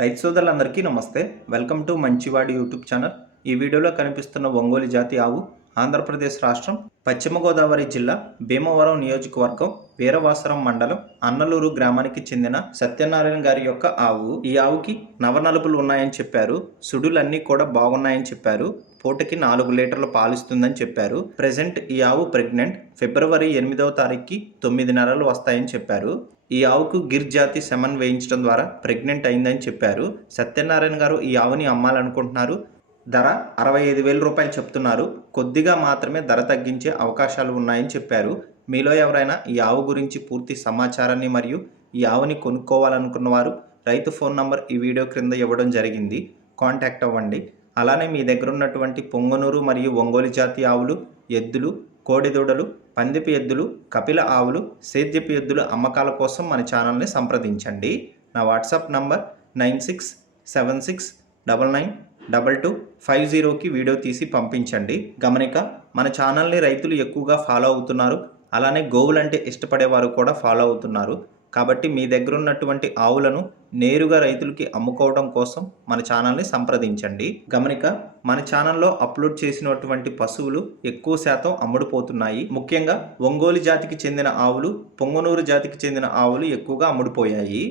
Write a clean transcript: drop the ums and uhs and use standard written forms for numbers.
రైతు సోదరులందరికీ నమస్తే. వెల్కమ్ టు మంచివాడి యూట్యూబ్ ఛానల్. ఈ వీడియోలో కనిపిస్తున్న ఒంగోలు జాతి ఆవు ఆంధ్రప్రదేశ్ రాష్ట్రం పశ్చిమ గోదావరి జిల్లా భీమవరం నియోజకవర్గం వీరవాసరం మండలం అన్నలూరు గ్రామానికి చెందిన సత్యనారాయణ గారి యొక్క ఆవు. ఈ ఆవుకి నవనలుపులు ఉన్నాయని చెప్పారు. సుడులన్నీ కూడా బాగున్నాయని చెప్పారు. పూటకి 4 లీటర్లు పాలిస్తుందని చెప్పారు. ప్రెజెంట్ ఈ ఆవు ప్రెగ్నెంట్. ఫిబ్రవరి 8వ తారీఖుకి 9 నెలలు వస్తాయని చెప్పారు. ఈ ఆవుకు గిర్ జాతి సెమన్ వేయించడం ద్వారా ప్రెగ్నెంట్ అయిందని చెప్పారు. సత్యనారాయణ గారు ఈ ఆవుని అమ్మాలనుకుంటున్నారు. ధర 65,000 రూపాయలు చెప్తున్నారు. కొద్దిగా మాత్రమే ధర తగ్గించే అవకాశాలు ఉన్నాయని చెప్పారు. మీలో ఎవరైనా ఈ ఆవు గురించి పూర్తి సమాచారాన్ని మరియు ఈ ఆవుని కొనుక్కోవాలనుకున్న వారు రైతు ఫోన్ నంబర్ ఈ వీడియో క్రింద ఇవ్వడం జరిగింది. కాంటాక్ట్ అవ్వండి. అలానే మీ దగ్గర ఉన్నటువంటి పొంగనూరు మరియు ఒంగోలు జాతి ఆవులు, ఎద్దులు, కోడిదూడలు, పందిపు ఎద్దులు, కపిల ఆవులు, సేద్యపు ఎద్దుల అమ్మకాల కోసం మన ఛానల్ని సంప్రదించండి. నా వాట్సాప్ నంబర్ 9676992250కి వీడియో తీసి పంపించండి. గమనిక, మన ఛానల్ని రైతులు ఎక్కువగా ఫాలో అవుతున్నారు. అలానే గోవులంటే ఇష్టపడేవారు కూడా ఫాలో అవుతున్నారు. కాబట్టి మీ దగ్గర ఉన్నటువంటి ఆవులను నేరుగా రైతులకి అమ్ముకోవడం కోసం మన ఛానల్ని సంప్రదించండి. గమనిక, మన ఛానల్లో అప్లోడ్ చేసినటువంటి పశువులు ఎక్కువ శాతం అమ్ముడుపోతున్నాయి. ముఖ్యంగా ఒంగోలు జాతికి చెందిన ఆవులు, పొంగనూరు జాతికి చెందిన ఆవులు ఎక్కువగా అమ్ముడుపోయాయి.